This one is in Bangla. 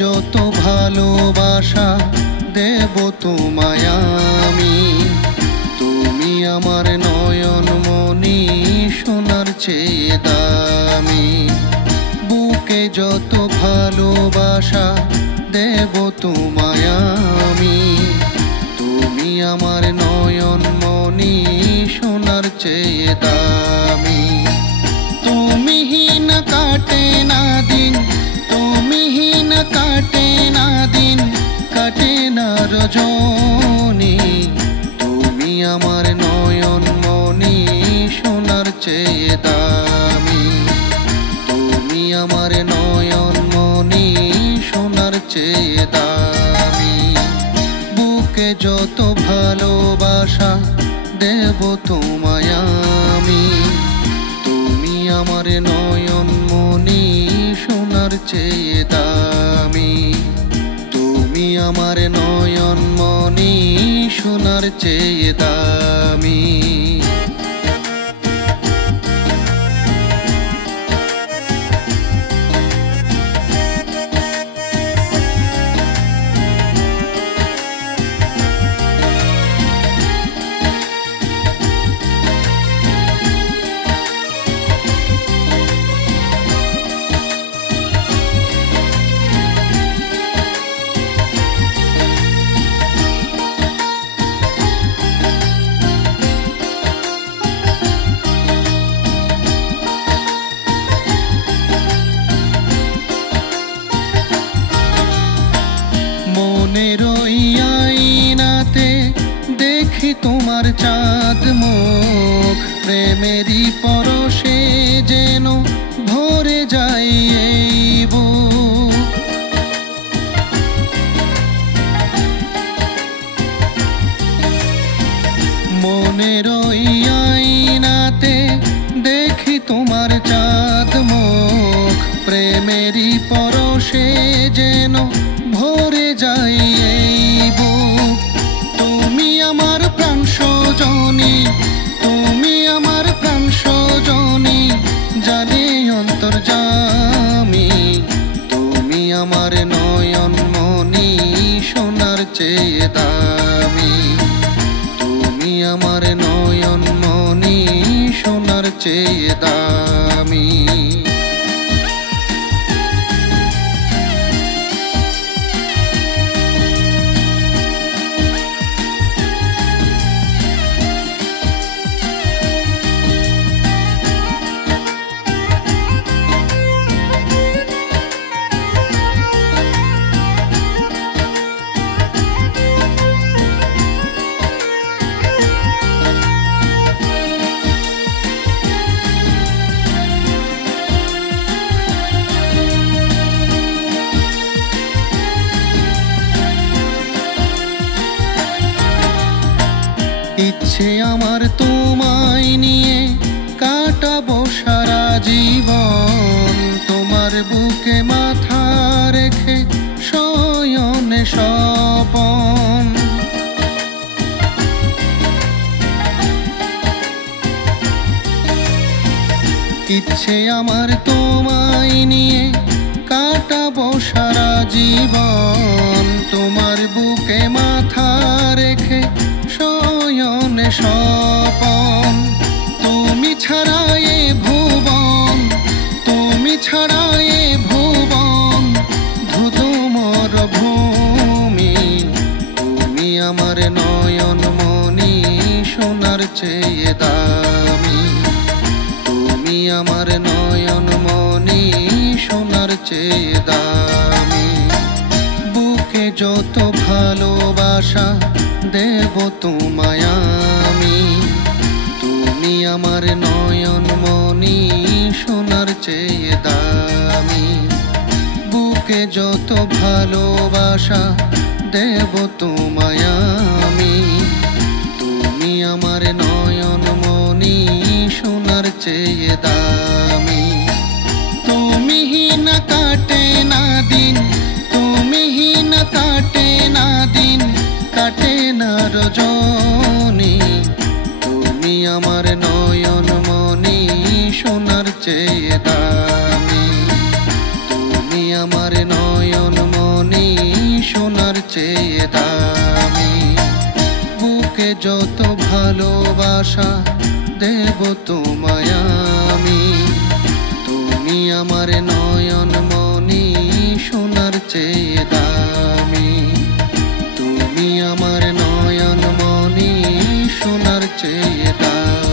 যত ভালোবাসা দেব তোমায় আমি, তুমি আমার নয়ন মনি সোনার চেয়ে দামি। বুকে যত ভালোবাসা দেব তোমায় আমি, তুমি আমার নয়ন মনি সোনার চেয়ে দামি। তুমিহীন কাটে না দিন, তুমিহীন কাটে না দিন, কাটে না রজনী। তুমি আমার নয়ন মনি সোনার চেয়ে দামি, তুমি আমার নয়ন মনি সোনার চেয়ে দামি। বুকে যত ভালোবাসা দেব তোমায় আমি, তুমি আমার নয়ন মনি সোনার চেয়ে দামি, তুমি আমার নয়ন মনি সোনার চেয়ে দামি। মনের ওই আয়নাতে দেখি তোমার চাঁদ মুখ, প্রেমেরই পরশে যেন ভরে যাই এই বুক। মনের ওই আয়নাতে দেখি তোমার চাঁদ মুখ, প্রেমেরই পরশে যেন ভরে যাই এই বুক। তুমি আমার প্রাণ সজনী, তুমি আমার প্রাণ সজনী, জানে অন্তর্যামী। তুমি আমার নয়ন মনি সোনার চেয়ে দামি, তুমি আমার নয়ন মনি সোনার চেয়ে দামি। ইচ্ছে আমার তোমায় নিয়ে কাটাবো সারা জীবন, তোমার বুকে মাথা রেখে শয়নে স্বপন। ইচ্ছে আমার তোমায় নিয়ে কাটাবো সারা জীবন, তোমার বুকে মাথা রেখে শয়নে স্বপন। তুমি ছাড়া এ ভুবন, তুমি ছাড়া এ ভুবন ধুধু মরুভূমি। তুমি আমার নয়ন মনি সোনার চেয়ে দামি, তুমি আমার নয়ন মনি সোনার চেয়ে দামি। বুকে যত ভালোবাসা দেব তোমায় আমি, তুমি আমার নয়ন মনি সোনার চেয়ে দামি। বুকে যত ভালোবাসা দেব তোমায় আমি, তুমি আমার নয়ন মনি সোনার চেয়ে দামি। তুমিহীন কাটে না দিন, তুমিহীন কাটে না দিন, কাটে না রজনী। তুমি আমার নয়ন মনি সোনার চেয়ে দামি, তুমি আমার নয়ন মনি থেকে যত ভালোবাসা দেব তোমায় আমি। তুমি আমার নয়ন মনি সোনার চেয়ে দামি। তুমি আমার নয়ন মনি সোনার চেয়ে দামি।